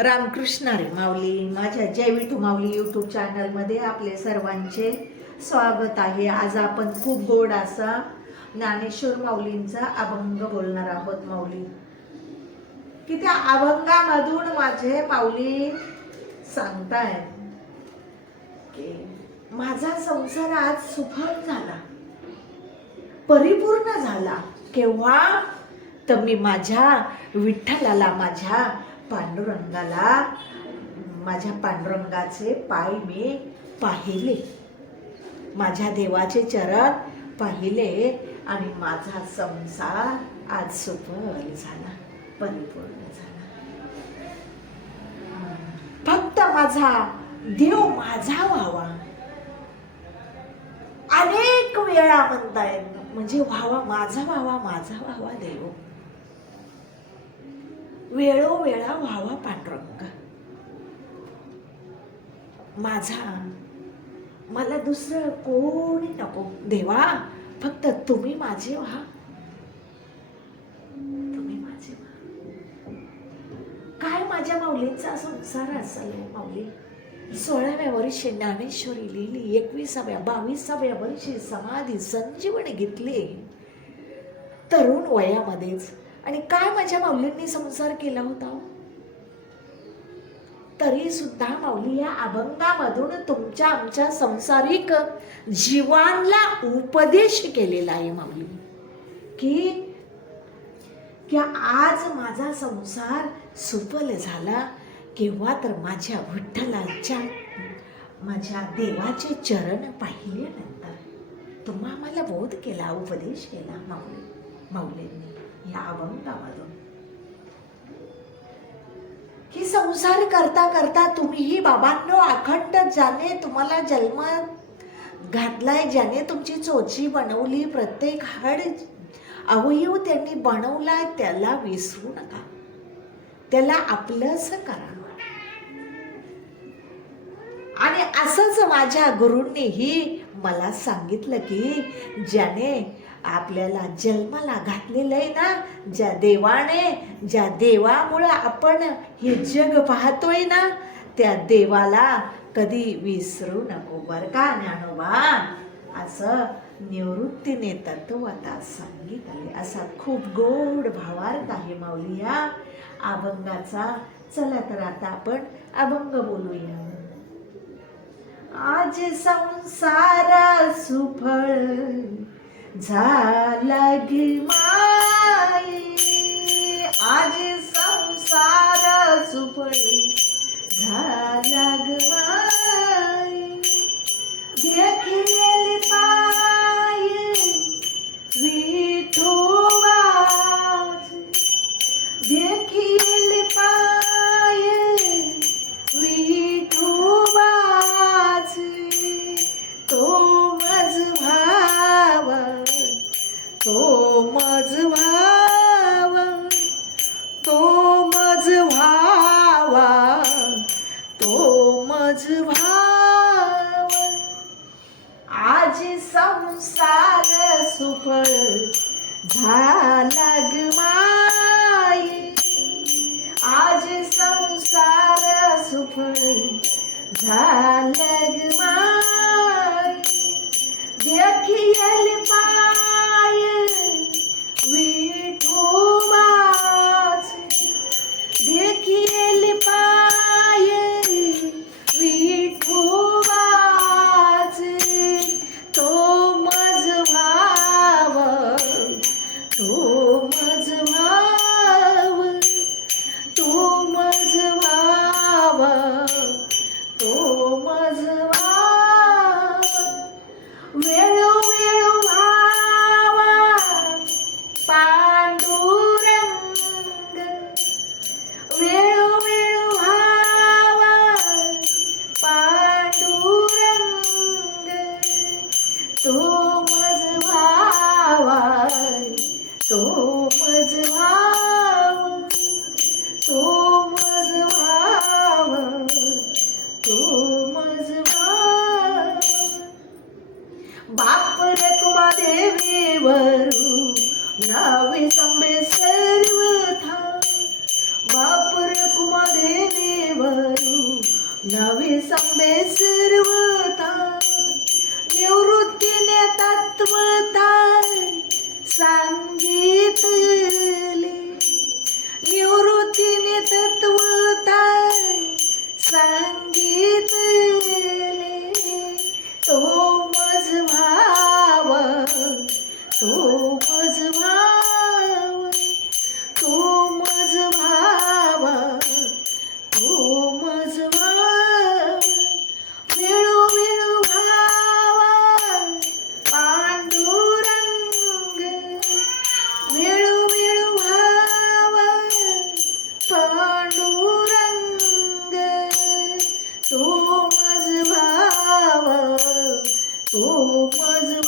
रामकृष्ण रे माऊली माझ्या जय विठू माऊली यूट्यूब चॅनलमध्ये आपले सर्वांचे स्वागत आहे. आज आपण खूप गोड असा ज्ञानेश्वर माऊलींचा अभंग बोलणार आहोत माऊली. की त्या अभंगामधून माझे माऊली सांगताय. की माझा संसार आज सुफल झाला परिपूर्ण झाला. केव्हा? तर मी माझ्या विठ्ठलाला माझ्या पांडुरंगाला माझ्या पांडुरंगाचे पाय मी पाहिले. माझ्या देवाचे चरण पाहिले आणि माझा संसार आज सुफल झाला. परिपूर्ण झाला. फक्त माझा देव माझा व्हावा. अनेक वेळा म्हणतायत म्हणजे व्हावा माझा व्हावा माझा व्हावा देव. वेळोवेळा व्हावा पांडुरंग. माझा मला दुसरं कोणी नको. देवा फक्त तुम्ही माझे व्हा. तुम्ही माझे व्हा. काय माझ्या माऊलींचा संसार असाय माऊली? सोळाव्या वर्षी ज्ञानेश्वरी लिहिली एकविसाव्या बावीसाव्या वर्षी समाधी संजीवन घेतली. तरुण वयामध्येच आणि काय माझ्या माऊलींनी संसार केला होता? तरी सुद्धा माऊली या अभंगामधून तुमच्या आमच्या संसारिक जीवांना उपदेश केलेला आहे माऊली. की की आज माझा संसार सुफल झाला केव्हा तर माझ्या विठ्ठलाच्या माझ्या देवाचे चरण पाहिल्यानंतर तुम्हा मला बोध केला उपदेश केला माऊली माऊलींनी. या अभंगामधून. की संसार करता करता तुम्हीही बाबांनो अखंड ज्याने तुम्हाला जन्म घातलाय ज्याने तुमची चोची बनवली प्रत्येक हाड अवयव त्यांनी बनवलाय त्याला विसरू नका. त्याला आपलंच करा. आणि असंच माझ्या गुरूंनीही मला सांगितलं की ज्याने आपल्याला जन्माला घातलेलं आहे ना ज्या देवाने ज्या देवामुळं आपण हे जग पाहतोय ना त्या देवाला कधी विसरू नको बर का ज्ञानोबा? असं निवृत्तीने तत्व आता सांगितले असा खूप गोड भावार्थ आहे माऊलिया. अभंगाचा चला तर आता आपण अभंग बोलूया. आज संसार सुफळ झाला गी माई आज तो मज तो मजवावा तो मज आज संसार सुफळ झाला ग माई. आज संसार सुफळ झाला ग माई. देखियल तो मज तो मज तो मज वेळो वेळो भावा पांडुरंग वेळो वेळो भावा पांडुरंग तो मज तो मज